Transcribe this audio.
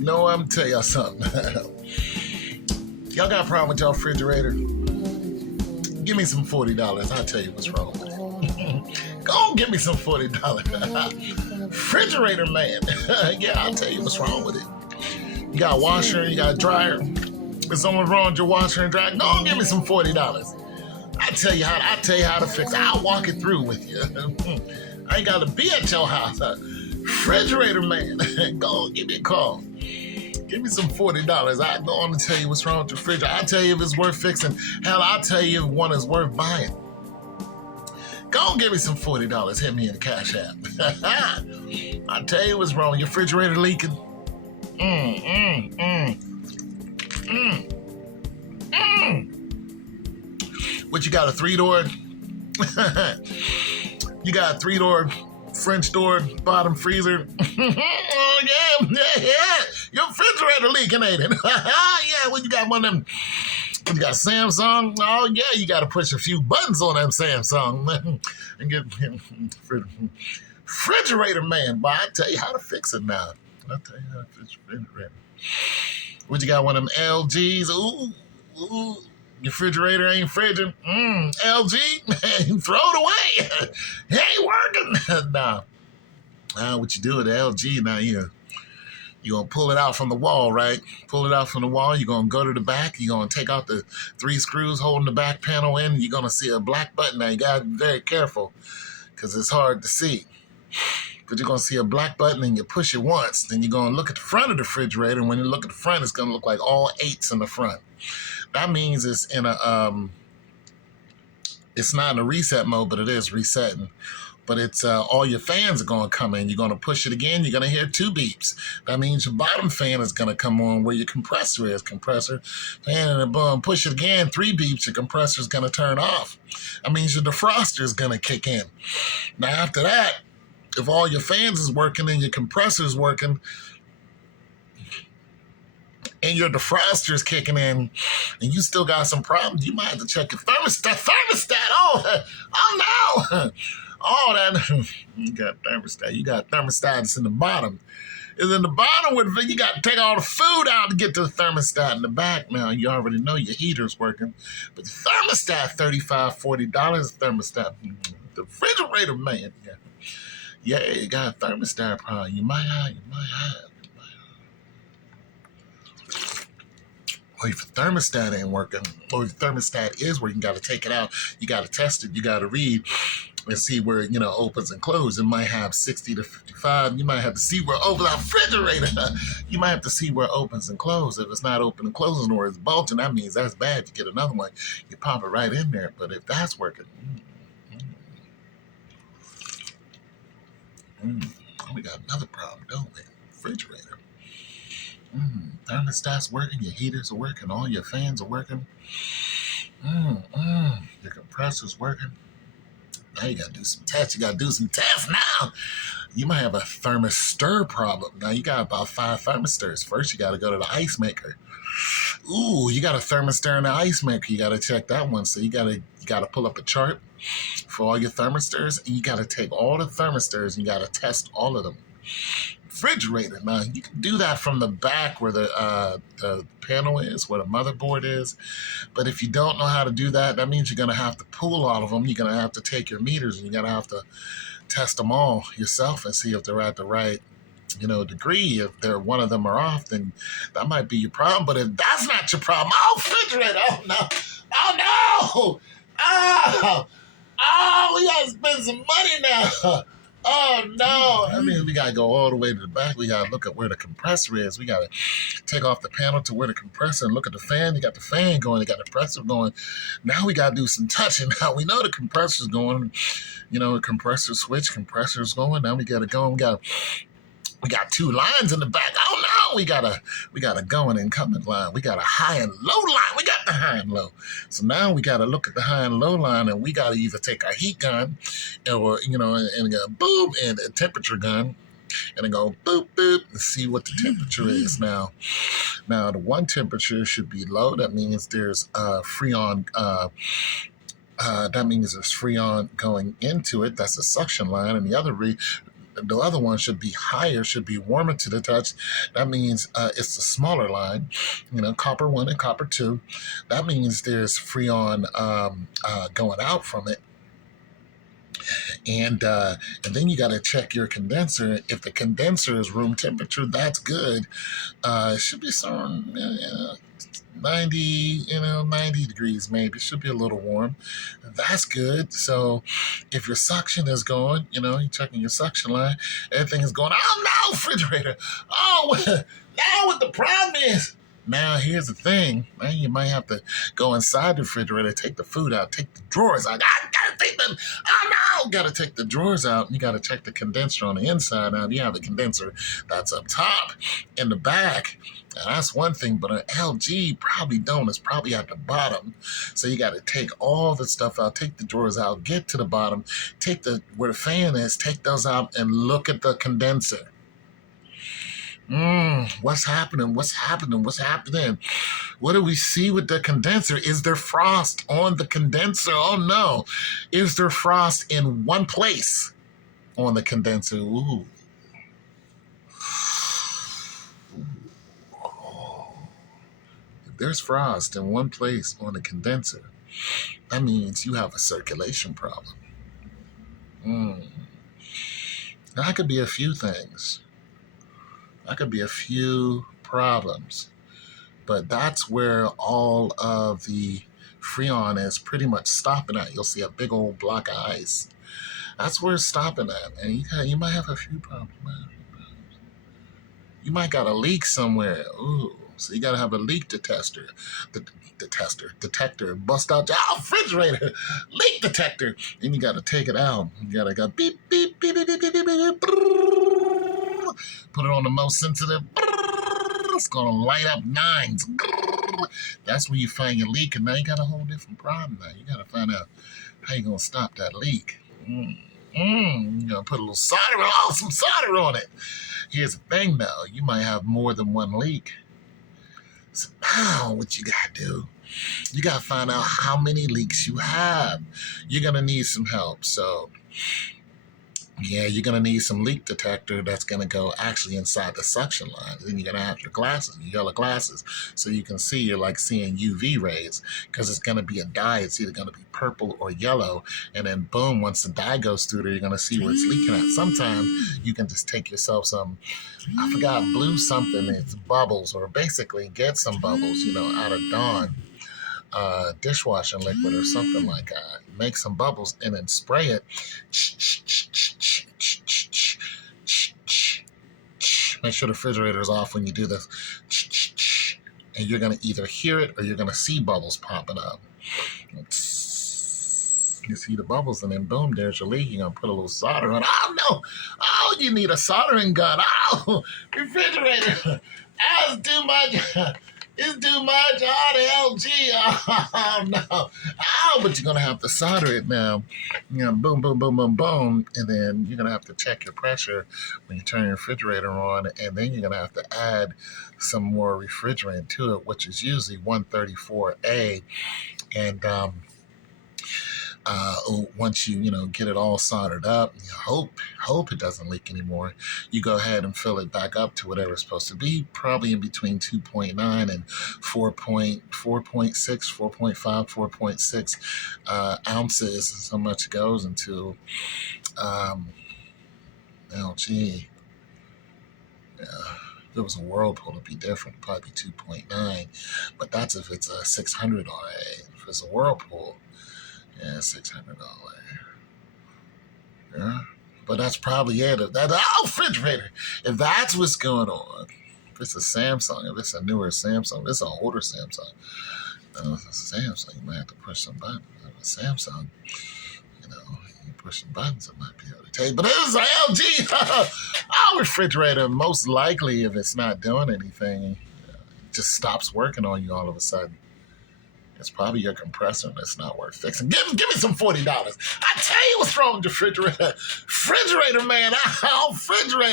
No, I'm tell y'all something. Y'all got a problem with y'all refrigerator? Give me some $40. I'll tell you what's wrong with it. Go on, give me some $40. Refrigerator man. Yeah, I'll tell you what's wrong with it. You got a washer, you got a dryer. If someone's wrong with your washer and dryer, go on, give me some $40. I'll tell you how to fix it. I'll walk it through with you. I ain't gotta be at your house. Refrigerator man. Go on, give me a call. Give me some $40. I go on to tell you what's wrong with the fridge. I'll tell you if it's worth fixing. Hell, I'll tell you if one is worth buying. Go on, give me some $40. Hit me in the Cash App. I'll tell you what's wrong. Your refrigerator leaking. What, you got a 3-door? You got a 3-door French door bottom freezer? Oh, yeah. Your refrigerator leaking, ain't it? Yeah, when you got one of them, you got Samsung, oh, yeah, you got to push a few buttons on that Samsung and get refrigerator man. But I'll tell you how to fix it now. I'll tell you how to fix refrigerator. What, you got one of them LGs? Ooh. Your refrigerator ain't friggin'. LG, man, throw it away. It ain't working. Nah. What you do with the LG now, you're going to pull it out from the wall, right? Pull it out from the wall. You're going to go to the back. You're going to take out the 3 screws holding the back panel in. You're going to see a black button. Now, you got to be very careful because it's hard to see. But you're going to see a black button and you push it once. Then you're going to look at the front of the refrigerator. And when you look at the front, it's going to look like all 8s in the front. That means it's in it's not in a reset mode, but it is resetting. But it's all your fans are going to come in. You're going to push it again. You're going to hear 2 beeps. That means your bottom fan is going to come on where your compressor is. Compressor, fan, and then boom, push it again. 3 beeps. Your compressor is going to turn off. That means your defroster is going to kick in. Now after that, if all your fans is working and your compressor is working, and your defroster is kicking in, and you still got some problems, you might have to check your thermostat. Oh no! Oh, that you got thermostat. You got thermostat that's in the bottom. It's in the bottom where you got to take all the food out to get to the thermostat in the back. Now you already know your heater's working, but the thermostat $35, $40 thermostat. The refrigerator man, yeah, you got a thermostat problem. You might have. Or if your thermostat ain't working, or if your thermostat is working, you got to take it out. You got to test it. You got to read and see where it opens and closes. It might have 60 to 55. You might have to see where it opens. Refrigerator. You might have to see where it opens and closes. If it's not open and closing or it's bulging, that means that's bad. You get another one. You pop it right in there. But if that's working, we got another problem, don't we? Refrigerator. Thermostat's working, your heaters are working, all your fans are working. Your compressor's working. Now you gotta do some tests. Now. You might have a thermistor problem. Now you got about 5 thermistors. First, you gotta go to the ice maker. Ooh, you got a thermistor in the ice maker. You gotta check that one. So you gotta pull up a chart for all your thermistors, and you gotta take all the thermistors and you gotta test all of them. Refrigerator. Now you can do that from the back where the panel is, where the motherboard is. But if you don't know how to do that, that means you're going to have to pull all of them. You're going to have to take your meters and you're going to have to test them all yourself and see if they're at the right degree. If one of them are off, then that might be your problem. But if that's not your problem, refrigerator. Oh no! We gotta spend some money now. Oh, no. I mean, we got to go all the way to the back. We got to look at where the compressor is. We got to take off the panel to where the compressor and look at the fan. You got the fan going. You got the compressor going. Now we got to do some touching. Now we know the compressor's going. The compressor switch, compressor's going. Now we got to go. We got 2 lines in the back. Oh no, we got a going and coming line. We got a high and low line. We got the high and low. So now we got to look at the high and low line, and we got to either take our heat gun, or and go boom, and a temperature gun, and then go boop boop and see what the temperature is now. Now the one temperature should be low. That means there's freon. That means there's freon going into it. That's a suction line, and the other The other one should be higher, should be warmer to the touch. That means it's the smaller line, copper 1 and copper 2. That means there's Freon going out from it. And then you got to check your condenser. If the condenser is room temperature, that's good. It should be some 90 degrees maybe. It should be a little warm. That's good. So if your suction is going, you're checking your suction line, everything is going, oh no, refrigerator. Oh, now what the problem is. Now, here's the thing. Man, you might have to go inside the refrigerator, take the food out, take the drawers out. I gotta take them. Oh, no. Gotta take the drawers out. And you gotta check the condenser on the inside. Now, you have the condenser that's up top in the back. Now, that's one thing, but an LG probably don't. It's probably at the bottom. So you got to take all the stuff out, take the drawers out, get to the bottom, take where the fan is, take those out, and look at the condenser. What's happening? What's happening? What's happening? What do we see with the condenser? Is there frost on the condenser? Oh no. Is there frost in one place on the condenser? Ooh. If there's frost in one place on the condenser, that means you have a circulation problem. That could be a few things. That could be a few problems, but that's where all of the Freon is pretty much stopping at. You'll see a big old block of ice. That's where it's stopping at, and you might have a few problems. You might got a leak somewhere. Ooh, so you got to have a leak detector. Detector. Bust out your refrigerator. Leak detector. And you got to take it out. You got to go beep, beep, beep, beep, beep, beep, beep, beep. Put it on the most sensitive. It's going to light up 9s. That's where you find your leak, and now you got a whole different problem now. You got to find out how you're going to stop that leak. You're going to put a little some solder on it. Here's the thing, though. You might have more than one leak. So now what you got to do, you got to find out how many leaks you have. You're going to need some help. So yeah, you're going to need some leak detector that's going to go actually inside the suction line. Then you're going to have your glasses, your yellow glasses, so you can see. You're like seeing UV rays, because it's going to be a dye. It's either going to be purple or yellow, and then boom, once the dye goes through there, you're going to see where it's leaking at. Sometimes you can just take yourself some, I forgot, blue something, it's bubbles, or basically get some bubbles, out of Dawn dishwashing liquid or something like that. Make some bubbles and then spray it. Make sure the refrigerator is off when you do this. And you're going to either hear it or you're going to see bubbles popping up. You see the bubbles, and then boom, there's your leak. You're going to put a little solder on. Oh, no. Oh, you need a soldering gun. Oh, refrigerator. Oh, it's too much. It's too much. Oh, the LG. Oh, no. Oh, but you're going to have to solder it now. Boom, boom, boom, boom, boom. And then you're going to have to check your pressure when you turn your refrigerator on. And then you're going to have to add some more refrigerant to it, which is usually 134A. And once you get it all soldered up, you hope it doesn't leak anymore, you go ahead and fill it back up to whatever it's supposed to be, probably in between 2.9 and 4.6, 4.5, 4.6 ounces. So much it goes into LG. Yeah. If it was a Whirlpool, it'd be different. It'd probably be 2.9, but that's if it's a $600 A. If it's a Whirlpool, yeah, $600. Yeah, but that's probably it. Refrigerator. If that's what's going on, if it's a Samsung, if it's a newer Samsung, if it's an older Samsung, if it's a Samsung, you might have to push some buttons. If it's a Samsung, you push some buttons, it might be able to tell you. But it is an LG. Our refrigerator, most likely, if it's not doing anything, it just stops working on you all of a sudden. It's probably your compressor that's not worth fixing. Give me some $40. I tell you what's wrong with the refrigerator. Refrigerator, man. Refrigerator.